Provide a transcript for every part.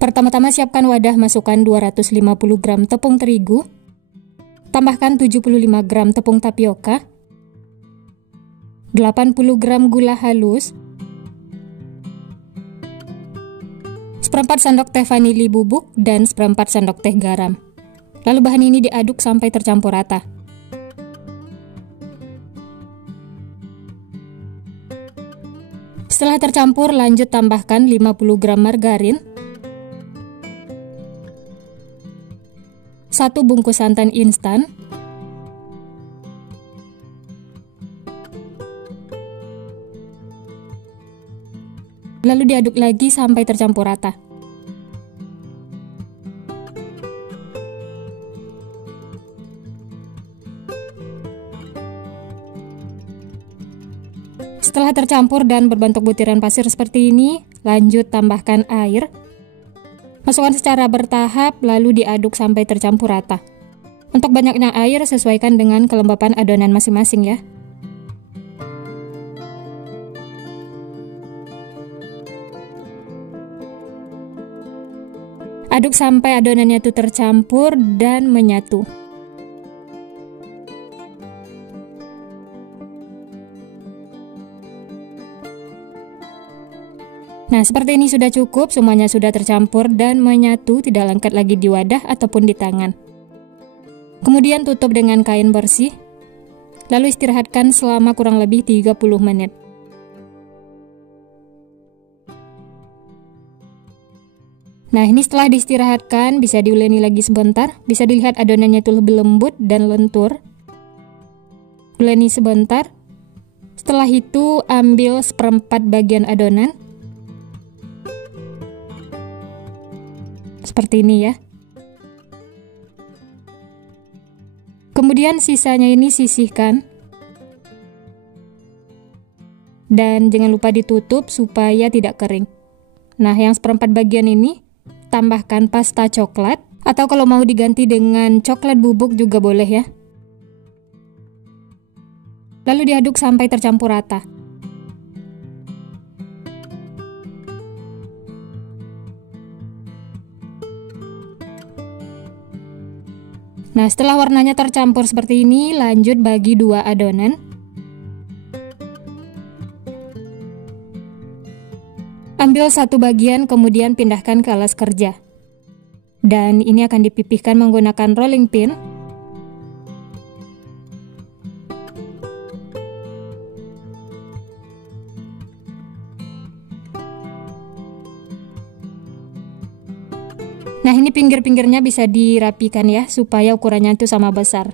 Pertama-tama siapkan wadah, masukkan 250 gram tepung terigu, tambahkan 75 gram tepung tapioka, 80 gram gula halus, seperempat sendok teh vanili bubuk, dan seperempat sendok teh garam. Lalu bahan ini diaduk sampai tercampur rata. Setelah tercampur, lanjut tambahkan 50 gram margarin, 1 bungkus santan instan, lalu diaduk lagi sampai tercampur rata. Setelah tercampur dan berbentuk butiran pasir seperti ini, lanjut tambahkan air. Masukkan secara bertahap, lalu diaduk sampai tercampur rata. Untuk banyaknya air, sesuaikan dengan kelembapan adonan masing-masing ya. Aduk sampai adonannya itu tercampur dan menyatu. Nah, seperti ini sudah cukup, semuanya sudah tercampur dan menyatu, tidak lengket lagi di wadah ataupun di tangan. Kemudian tutup dengan kain bersih, lalu istirahatkan selama kurang lebih 30 menit. Nah, ini setelah diistirahatkan, bisa diuleni lagi sebentar, bisa dilihat adonannya itu lebih lembut dan lentur. Uleni sebentar, setelah itu ambil seperempat bagian adonan, seperti ini ya. Kemudian sisanya ini sisihkan. Dan jangan lupa ditutup supaya tidak kering. Nah, yang seperempat bagian ini tambahkan pasta coklat, atau kalau mau diganti dengan coklat bubuk juga boleh ya. Lalu diaduk sampai tercampur rata. Nah, setelah warnanya tercampur seperti ini, lanjut bagi dua adonan. Ambil satu bagian, kemudian pindahkan ke alas kerja. Dan ini akan dipipihkan menggunakan rolling pin. Nah, ini pinggir-pinggirnya bisa dirapikan ya, supaya ukurannya itu sama besar.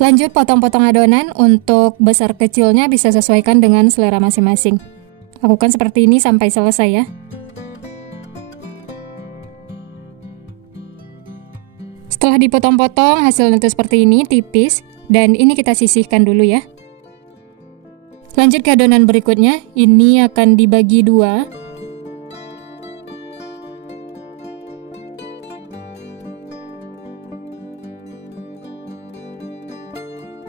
Lanjut potong-potong adonan, untuk besar kecilnya bisa sesuaikan dengan selera masing-masing. Lakukan seperti ini sampai selesai ya. Setelah dipotong-potong, hasilnya itu seperti ini, tipis, dan ini kita sisihkan dulu ya. Lanjut ke adonan berikutnya, ini akan dibagi dua.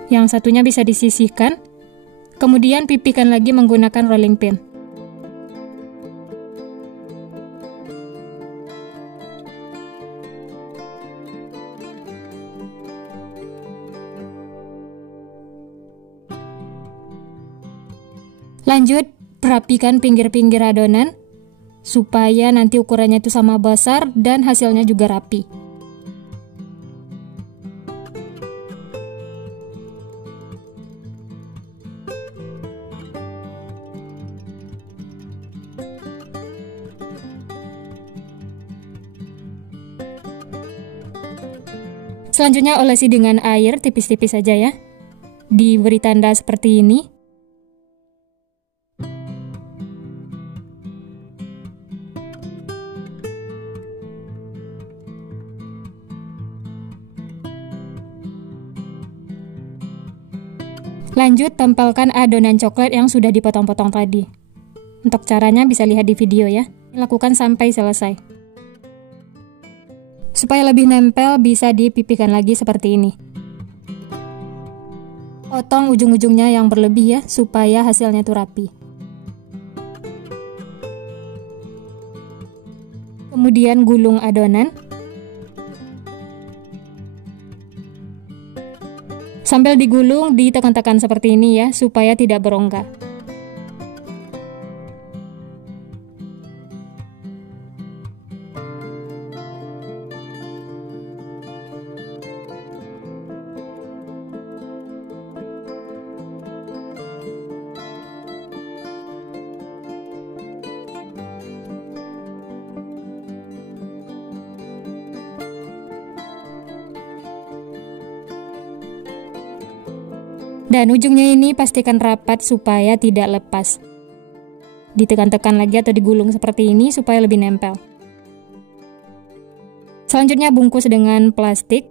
Yang satunya bisa disisihkan, kemudian pipihkan lagi menggunakan rolling pin. Lanjut, rapikan pinggir-pinggir adonan, supaya nanti ukurannya itu sama besar dan hasilnya juga rapi. Selanjutnya olesi dengan air tipis-tipis saja ya. Diberi tanda seperti ini. Lanjut, tempelkan adonan coklat yang sudah dipotong-potong tadi. Untuk caranya bisa lihat di video ya. Lakukan sampai selesai. Supaya lebih nempel, bisa dipipihkan lagi seperti ini. Potong ujung-ujungnya yang berlebih ya, supaya hasilnya itu rapi. Kemudian gulung adonan. Sambil digulung, ditekan-tekan seperti ini ya, supaya tidak berongga. Dan ujungnya ini pastikan rapat supaya tidak lepas. Ditekan-tekan lagi atau digulung seperti ini supaya lebih nempel. Selanjutnya bungkus dengan plastik.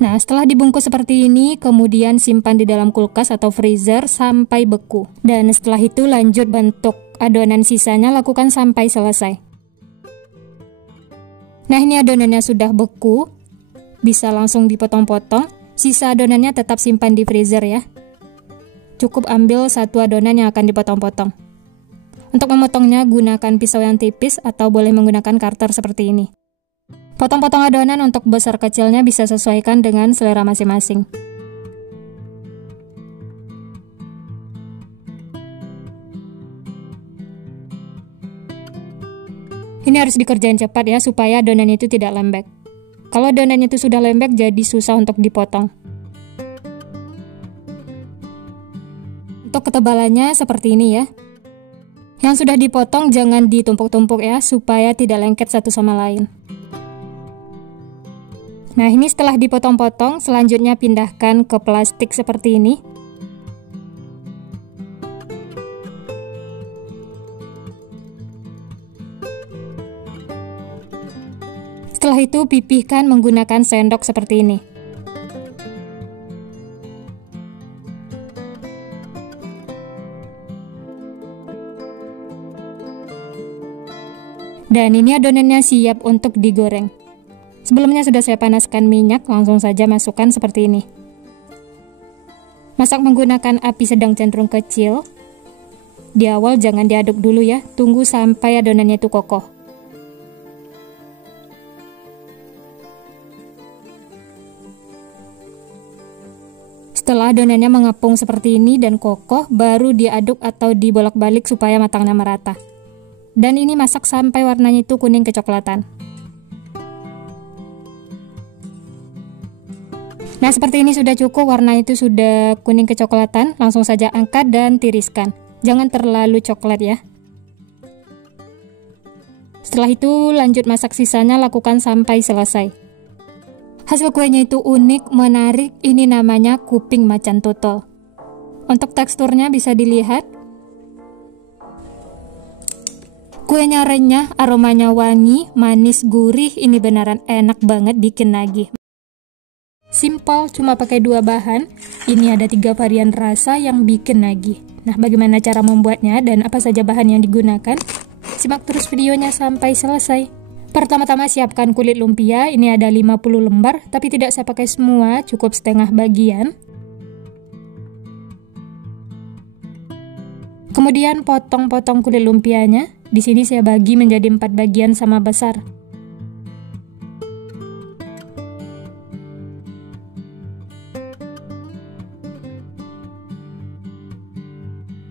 Nah, setelah dibungkus seperti ini, kemudian simpan di dalam kulkas atau freezer sampai beku. Dan setelah itu lanjut bentuk adonan sisanya, lakukan sampai selesai. Nah, ini adonannya sudah beku, bisa langsung dipotong-potong. Sisa adonannya tetap simpan di freezer ya. Cukup ambil satu adonan yang akan dipotong-potong. Untuk memotongnya, gunakan pisau yang tipis atau boleh menggunakan cutter seperti ini. Potong-potong adonan untuk besar kecilnya bisa sesuaikan dengan selera masing-masing. Ini harus dikerjain cepat ya, supaya adonan itu tidak lembek. Kalau adonannya itu sudah lembek, jadi susah untuk dipotong. Untuk ketebalannya seperti ini ya. Yang sudah dipotong jangan ditumpuk-tumpuk ya, supaya tidak lengket satu sama lain. Nah, ini setelah dipotong-potong, selanjutnya pindahkan ke plastik seperti ini. Setelah itu pipihkan menggunakan sendok seperti ini. Dan ini adonannya siap untuk digoreng. Sebelumnya sudah saya panaskan minyak, langsung saja masukkan seperti ini. Masak menggunakan api sedang cenderung kecil. Di awal jangan diaduk dulu ya, tunggu sampai adonannya itu kokoh. Setelah adonannya mengepung seperti ini dan kokoh, baru diaduk atau dibolak-balik supaya matangnya merata. Dan ini masak sampai warnanya itu kuning kecoklatan. Nah, seperti ini sudah cukup, warna itu sudah kuning kecoklatan. Langsung saja angkat dan tiriskan. Jangan terlalu coklat ya. Setelah itu lanjut masak sisanya, lakukan sampai selesai. Hasil kuenya itu unik, menarik, ini namanya kuping macan tutul. Untuk teksturnya bisa dilihat. Kuenya renyah, aromanya wangi, manis, gurih, ini beneran enak banget bikin nagih. Simpel, cuma pakai 2 bahan, ini ada 3 varian rasa yang bikin nagih. Nah, bagaimana cara membuatnya dan apa saja bahan yang digunakan? Simak terus videonya sampai selesai. Pertama-tama siapkan kulit lumpia, ini ada 50 lembar, tapi tidak saya pakai semua, cukup setengah bagian. Kemudian potong-potong kulit lumpianya, di sini saya bagi menjadi 4 bagian sama besar.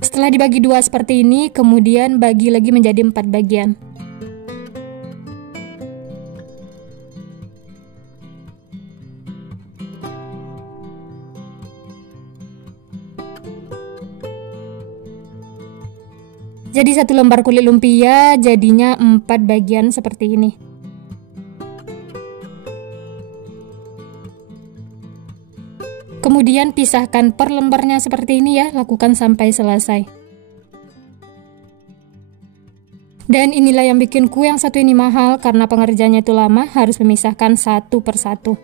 Setelah dibagi 2 seperti ini, kemudian bagi lagi menjadi 4 bagian. Jadi 1 lembar kulit lumpia jadinya 4 bagian seperti ini. Kemudian pisahkan per lembarnya seperti ini ya, lakukan sampai selesai. Dan inilah yang bikin kue yang satu ini mahal, karena pengerjaannya itu lama, harus memisahkan satu per satu.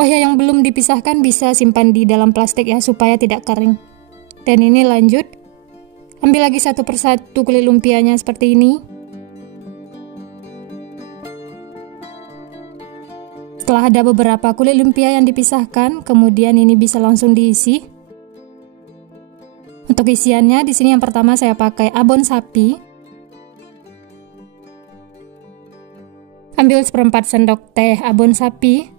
Wah ya, yang belum dipisahkan bisa simpan di dalam plastik ya, supaya tidak kering. Dan ini lanjut, ambil lagi satu persatu kulit lumpianya seperti ini. Setelah ada beberapa kulit lumpia yang dipisahkan, kemudian ini bisa langsung diisi. Untuk isiannya di sini yang pertama saya pakai abon sapi. Ambil 1/4 sendok teh abon sapi,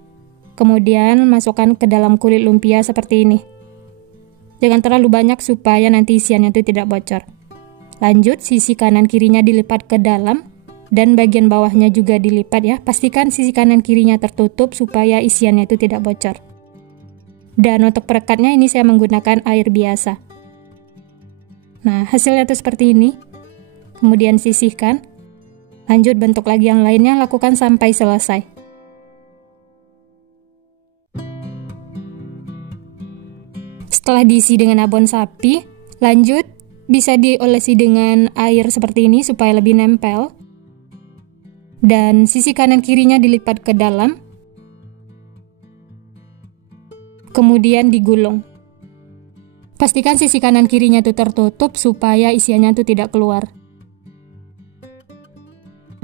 kemudian masukkan ke dalam kulit lumpia seperti ini. Jangan terlalu banyak supaya nanti isiannya itu tidak bocor. Lanjut, sisi kanan kirinya dilipat ke dalam dan bagian bawahnya juga dilipat ya. Pastikan sisi kanan kirinya tertutup supaya isiannya itu tidak bocor. Dan untuk perekatnya ini saya menggunakan air biasa. Nah, hasilnya itu seperti ini. Kemudian sisihkan. Lanjut bentuk lagi yang lainnya, lakukan sampai selesai. Setelah diisi dengan abon sapi, lanjut bisa diolesi dengan air seperti ini supaya lebih nempel. Dan sisi kanan kirinya dilipat ke dalam. Kemudian digulung. Pastikan sisi kanan kirinya itu tertutup supaya isiannya itu tidak keluar.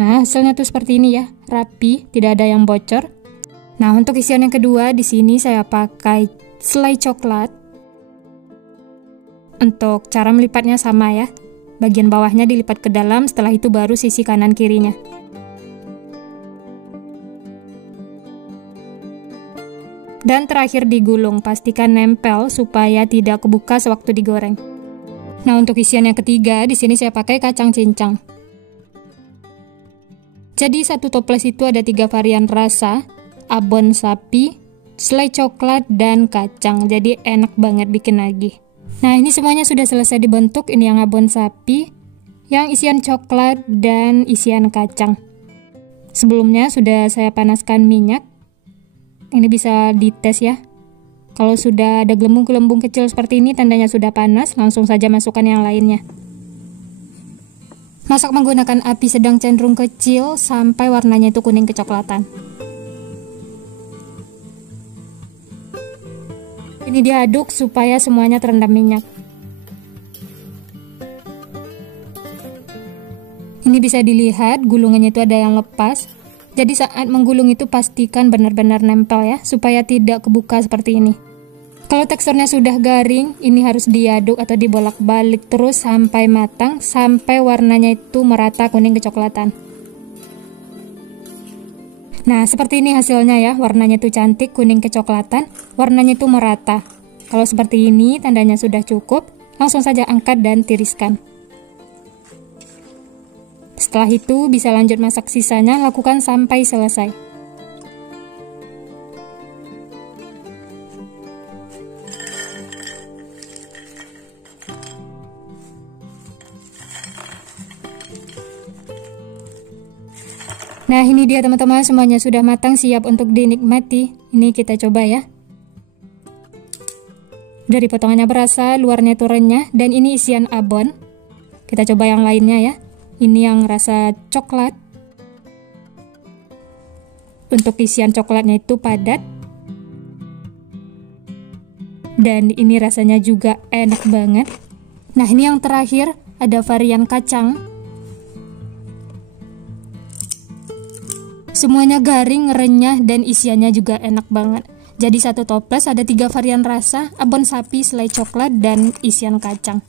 Nah, hasilnya tuh seperti ini ya, rapi, tidak ada yang bocor. Nah, untuk isian yang kedua di sini saya pakai selai coklat. Untuk cara melipatnya sama ya. Bagian bawahnya dilipat ke dalam, setelah itu baru sisi kanan kirinya. Dan terakhir digulung, pastikan nempel supaya tidak kebuka sewaktu digoreng. Nah, untuk isian yang ketiga di sini saya pakai kacang cincang. Jadi satu toples itu ada 3 varian rasa, abon sapi, selai coklat, dan kacang. Jadi enak banget bikin lagi. Nah, ini semuanya sudah selesai dibentuk. Ini yang abon sapi, yang isian coklat, dan isian kacang. Sebelumnya sudah saya panaskan minyak. Ini bisa dites ya. Kalau sudah ada gelembung-gelembung kecil seperti ini, tandanya sudah panas. Langsung saja masukkan yang lainnya. Masak menggunakan api sedang cenderung kecil sampai warnanya itu kuning kecoklatan. Ini diaduk supaya semuanya terendam minyak. Ini bisa dilihat gulungannya itu ada yang lepas. Jadi saat menggulung itu pastikan benar-benar nempel ya, supaya tidak kebuka seperti ini. Kalau teksturnya sudah garing, ini harus diaduk atau dibolak-balik terus sampai matang, sampai warnanya itu merata kuning kecoklatan. Nah, seperti ini hasilnya ya, warnanya itu cantik, kuning kecoklatan, warnanya itu merata. Kalau seperti ini, tandanya sudah cukup, langsung saja angkat dan tiriskan. Setelah itu, bisa lanjut masak sisanya, lakukan sampai selesai. Nah, ini dia teman-teman, semuanya sudah matang, siap untuk dinikmati. Ini kita coba ya. Dari potongannya berasa, luarnya itu renyah, dan ini isian abon. Kita coba yang lainnya ya. Ini yang rasa coklat. Untuk isian coklatnya itu padat. Dan ini rasanya juga enak banget. Nah, ini yang terakhir, ada varian kacang. Semuanya garing, renyah, dan isiannya juga enak banget. Jadi satu toples ada 3 varian rasa, abon sapi, selai coklat, dan isian kacang.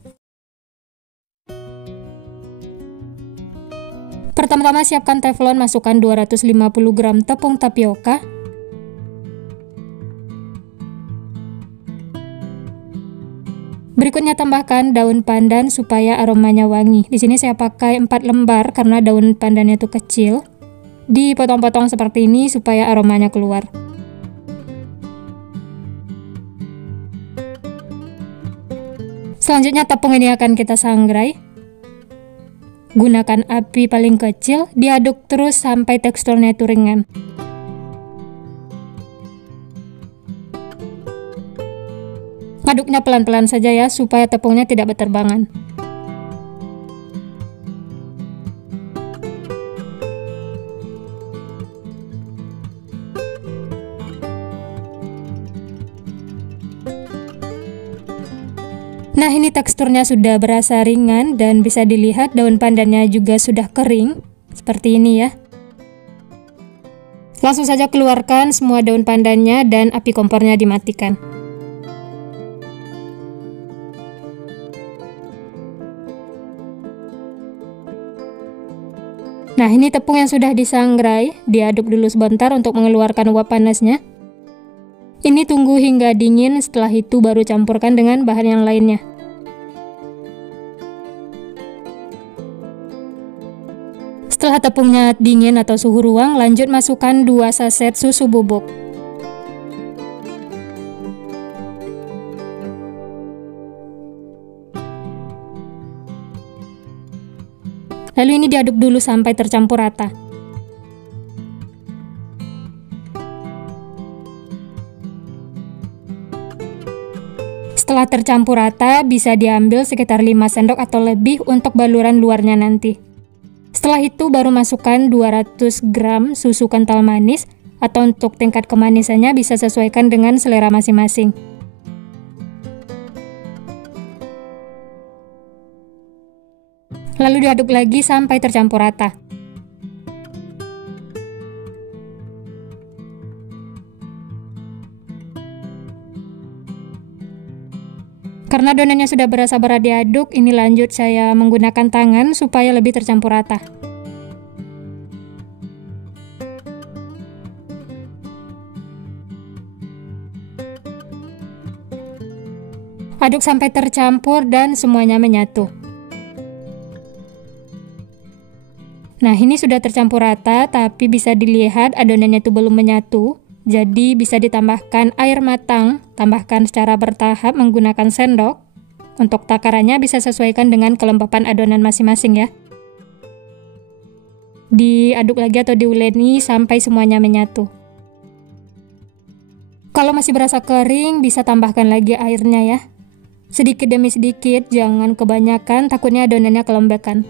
Pertama-tama siapkan teflon, masukkan 250 gram tepung tapioka. Berikutnya tambahkan daun pandan supaya aromanya wangi. Di sini saya pakai 4 lembar karena daun pandannya itu kecil. Dipotong-potong seperti ini supaya aromanya keluar. Selanjutnya tepung ini akan kita sangrai. Gunakan api paling kecil, diaduk terus sampai teksturnya itu ringan. Aduknya pelan-pelan saja ya, supaya tepungnya tidak berterbangan. Nah, ini teksturnya sudah berasa ringan dan bisa dilihat daun pandannya juga sudah kering. Seperti ini ya. Langsung saja keluarkan semua daun pandannya dan api kompornya dimatikan. Nah, ini tepung yang sudah disangrai, diaduk dulu sebentar untuk mengeluarkan uap panasnya. Ini tunggu hingga dingin, setelah itu baru campurkan dengan bahan yang lainnya. Setelah tepungnya dingin atau suhu ruang, lanjut masukkan 2 saset susu bubuk. Lalu ini diaduk dulu sampai tercampur rata. Setelah tercampur rata, bisa diambil sekitar 5 sendok atau lebih untuk baluran luarnya nanti. Setelah itu baru masukkan 200 gram susu kental manis, atau untuk tingkat kemanisannya bisa sesuaikan dengan selera masing-masing. Lalu diaduk lagi sampai tercampur rata. Karena adonannya sudah berasa berat diaduk, ini lanjut saya menggunakan tangan supaya lebih tercampur rata. Aduk sampai tercampur dan semuanya menyatu. Nah, ini sudah tercampur rata, tapi bisa dilihat adonannya itu belum menyatu. Jadi bisa ditambahkan air matang, tambahkan secara bertahap menggunakan sendok. Untuk takarannya bisa sesuaikan dengan kelembapan adonan masing-masing ya. Diaduk lagi atau diuleni sampai semuanya menyatu. Kalau masih berasa kering, bisa tambahkan lagi airnya ya. Sedikit demi sedikit, jangan kebanyakan, takutnya adonannya kelembekan.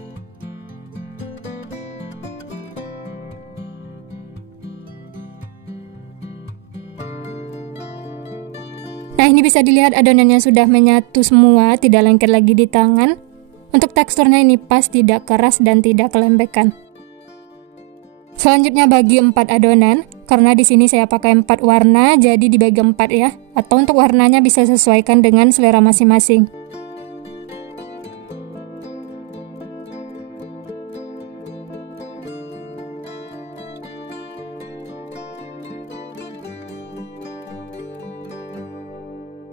Nah, ini bisa dilihat adonannya sudah menyatu semua, tidak lengket lagi di tangan. Untuk teksturnya ini pas, tidak keras dan tidak kelembekan. Selanjutnya bagi 4 adonan, karena di sini saya pakai 4 warna, jadi dibagi 4 ya. Atau untuk warnanya bisa sesuaikan dengan selera masing-masing.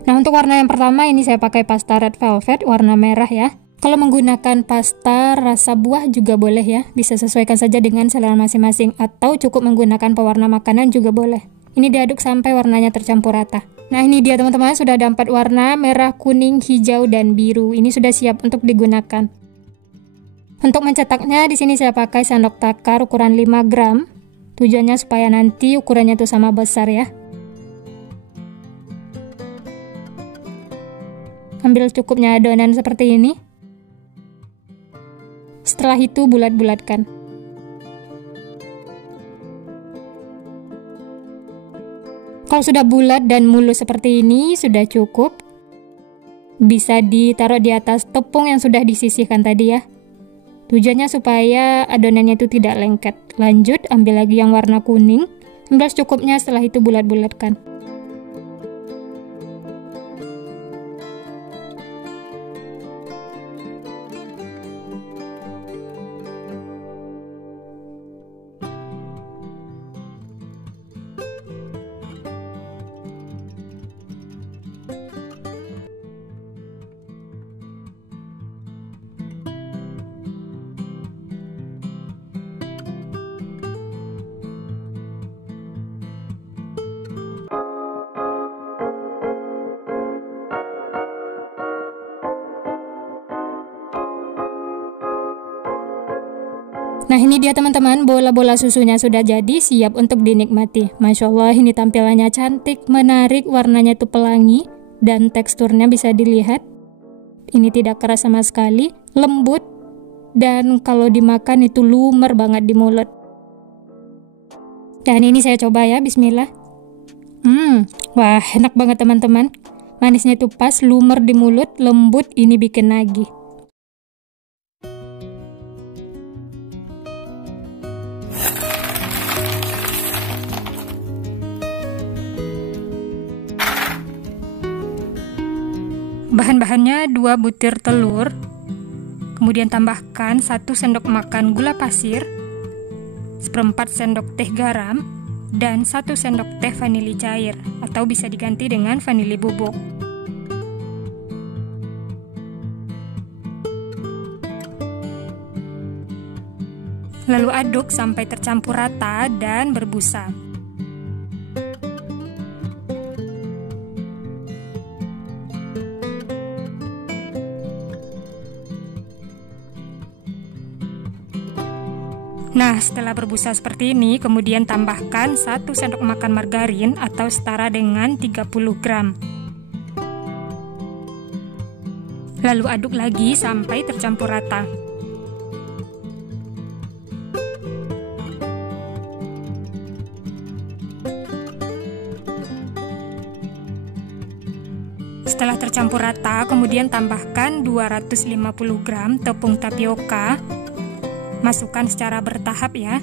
Nah, untuk warna yang pertama ini saya pakai pasta red velvet warna merah ya. Kalau menggunakan pasta rasa buah juga boleh ya, bisa sesuaikan saja dengan selera masing-masing, atau cukup menggunakan pewarna makanan juga boleh. Ini diaduk sampai warnanya tercampur rata. Nah, ini dia teman-teman, sudah ada 4 warna, merah, kuning, hijau, dan biru. Ini sudah siap untuk digunakan. Untuk mencetaknya di sini saya pakai sendok takar ukuran 5 gram. Tujuannya supaya nanti ukurannya itu sama besar ya. Ambil cukupnya adonan seperti ini. Setelah itu bulat-bulatkan. Kalau sudah bulat dan mulus seperti ini, sudah cukup. Bisa ditaruh di atas tepung yang sudah disisihkan tadi ya. Tujuannya supaya adonannya itu tidak lengket. Lanjut, ambil lagi yang warna kuning. Ambil secukupnya, setelah itu bulat-bulatkan. Nah, ini dia teman-teman, bola-bola susunya sudah jadi, siap untuk dinikmati. Masya Allah, ini tampilannya cantik, menarik, warnanya itu pelangi, dan teksturnya bisa dilihat. Ini tidak keras sama sekali, lembut, dan kalau dimakan itu lumer banget di mulut. Dan ini saya coba ya, bismillah. Wah, enak banget teman-teman. Manisnya itu pas, lumer di mulut, lembut, ini bikin nagih. Bahannya 2 butir telur, kemudian tambahkan 1 sendok makan gula pasir, 1/4 sendok teh garam, dan 1 sendok teh vanili cair, atau bisa diganti dengan vanili bubuk. Lalu aduk sampai tercampur rata dan berbusa. Nah, setelah berbusa seperti ini, kemudian tambahkan 1 sendok makan margarin atau setara dengan 30 gram. Lalu aduk lagi sampai tercampur rata. Setelah tercampur rata, kemudian tambahkan 250 gram tepung tapioka. Masukkan secara bertahap ya.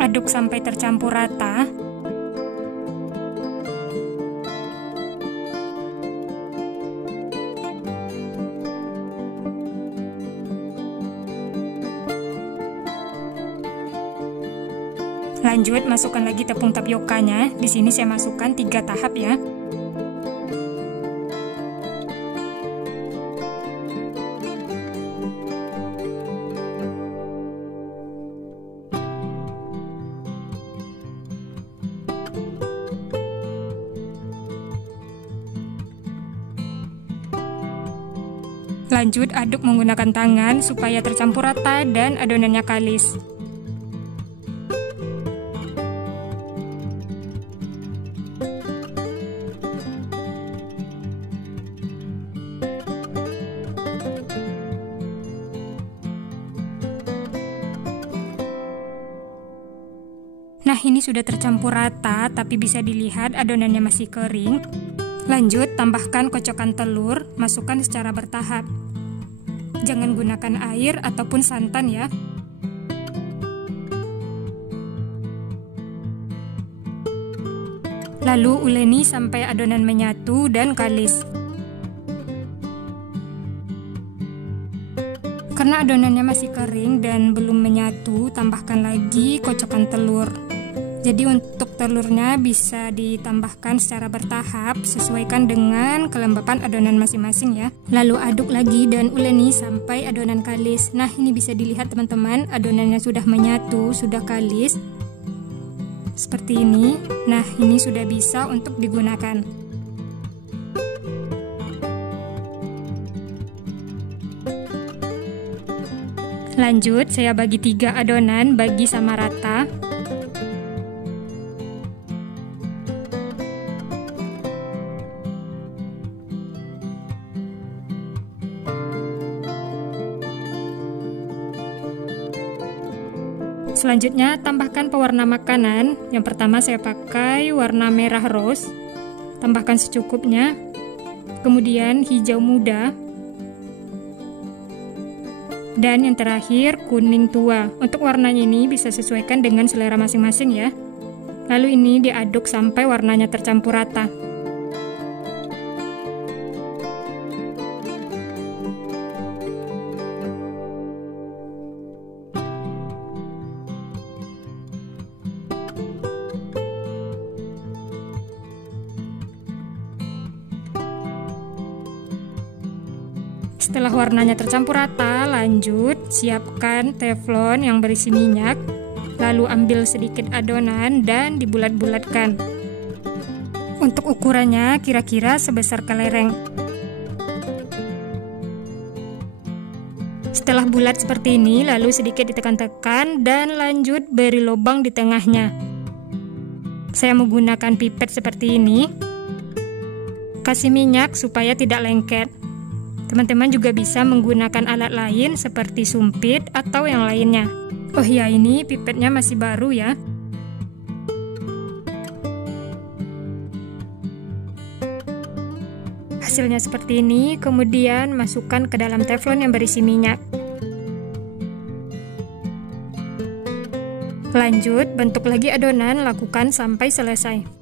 Aduk sampai tercampur rata. Lanjut, masukkan lagi tepung tapiokanya. Di sini saya masukkan 3 tahap ya. Lanjut, aduk menggunakan tangan supaya tercampur rata dan adonannya kalis. Nah, ini sudah tercampur rata, tapi bisa dilihat adonannya masih kering. Lanjut, tambahkan kocokan telur, masukkan secara bertahap. Jangan gunakan air ataupun santan ya. Lalu uleni sampai adonan menyatu dan kalis. Karena adonannya masih kering dan belum menyatu, tambahkan lagi kocokan telur. Jadi untuk telurnya bisa ditambahkan secara bertahap, sesuaikan dengan kelembapan adonan masing-masing ya. Lalu aduk lagi dan uleni sampai adonan kalis. Nah, ini bisa dilihat teman-teman, adonannya sudah menyatu, sudah kalis. Seperti ini. Nah, ini sudah bisa untuk digunakan. Lanjut, saya bagi 3 adonan, bagi sama rata. Selanjutnya, tambahkan pewarna makanan. Yang pertama saya pakai warna merah rose. Tambahkan secukupnya. Kemudian hijau muda. Dan yang terakhir, kuning tua. Untuk warnanya ini bisa sesuaikan dengan selera masing-masing ya. Lalu ini diaduk sampai warnanya tercampur rata. Setelah warnanya tercampur rata, lanjut siapkan teflon yang berisi minyak. Lalu ambil sedikit adonan dan dibulat-bulatkan. Untuk ukurannya kira-kira sebesar kelereng. Setelah bulat seperti ini, lalu sedikit ditekan-tekan dan lanjut beri lubang di tengahnya. Saya menggunakan pipet seperti ini. Kasih minyak supaya tidak lengket. Teman-teman juga bisa menggunakan alat lain seperti sumpit atau yang lainnya. Oh ya, ini pipetnya masih baru ya. Hasilnya seperti ini, kemudian masukkan ke dalam teflon yang berisi minyak. Lanjut, bentuk lagi adonan, lakukan sampai selesai.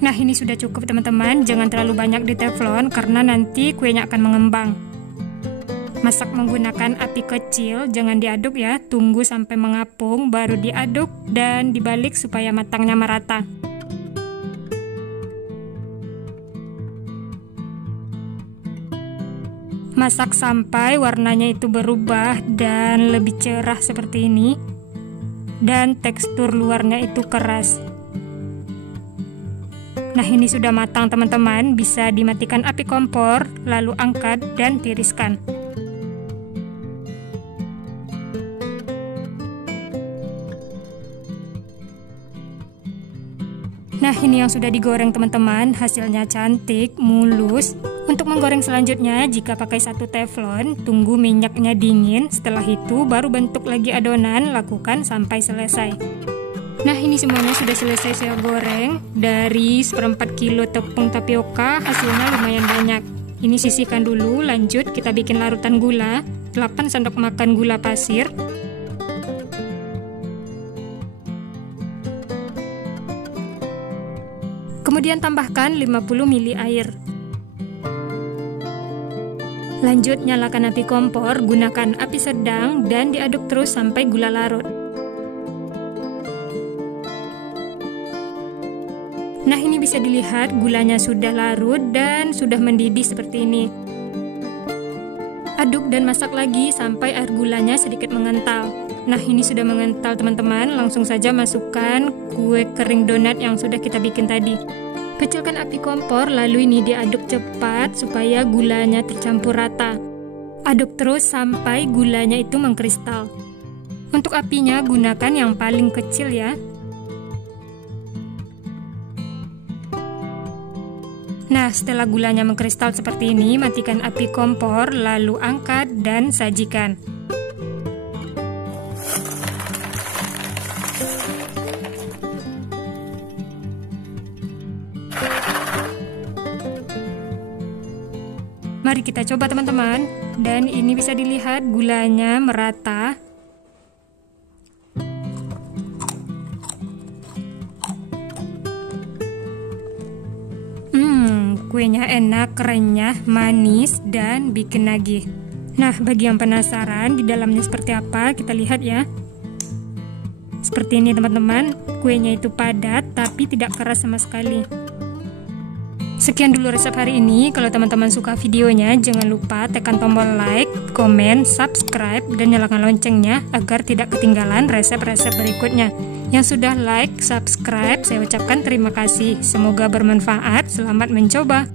Nah, ini sudah cukup teman-teman, jangan terlalu banyak di teflon karena nanti kuenya akan mengembang. Masak menggunakan api kecil, jangan diaduk ya, tunggu sampai mengapung baru diaduk dan dibalik supaya matangnya merata. Masak sampai warnanya itu berubah dan lebih cerah seperti ini, dan tekstur luarnya itu keras. Nah, ini sudah matang teman-teman, bisa dimatikan api kompor, lalu angkat dan tiriskan. Nah, ini yang sudah digoreng teman-teman, hasilnya cantik, mulus. Untuk menggoreng selanjutnya, jika pakai satu teflon, tunggu minyaknya dingin, setelah itu baru bentuk lagi adonan, lakukan sampai selesai. Nah, ini semuanya sudah selesai saya goreng. Dari 1/4 kilo tepung tapioka, hasilnya lumayan banyak. Ini sisihkan dulu, lanjut kita bikin larutan gula, 8 sendok makan gula pasir. Kemudian tambahkan 50 ml air. Lanjut nyalakan api kompor, gunakan api sedang dan diaduk terus sampai gula larut. Nah, ini bisa dilihat gulanya sudah larut dan sudah mendidih seperti ini. Aduk dan masak lagi sampai air gulanya sedikit mengental. Nah, ini sudah mengental teman-teman, langsung saja masukkan kue kering donat yang sudah kita bikin tadi. Kecilkan api kompor, lalu ini diaduk cepat supaya gulanya tercampur rata. Aduk terus sampai gulanya itu mengkristal. Untuk apinya gunakan yang paling kecil ya. Nah, setelah gulanya mengkristal seperti ini, matikan api kompor, lalu angkat dan sajikan. Mari kita coba teman-teman, dan ini bisa dilihat gulanya merata. Kuenya enak, renyah, manis, dan bikin nagih. Nah, bagi yang penasaran di dalamnya seperti apa, kita lihat ya. Seperti ini teman-teman, kuenya itu padat tapi tidak keras sama sekali. Sekian dulu resep hari ini. Kalau teman-teman suka videonya, jangan lupa tekan tombol like, komen, subscribe, dan nyalakan loncengnya agar tidak ketinggalan resep-resep berikutnya. Yang sudah like, subscribe, saya ucapkan terima kasih. Semoga bermanfaat. Selamat mencoba.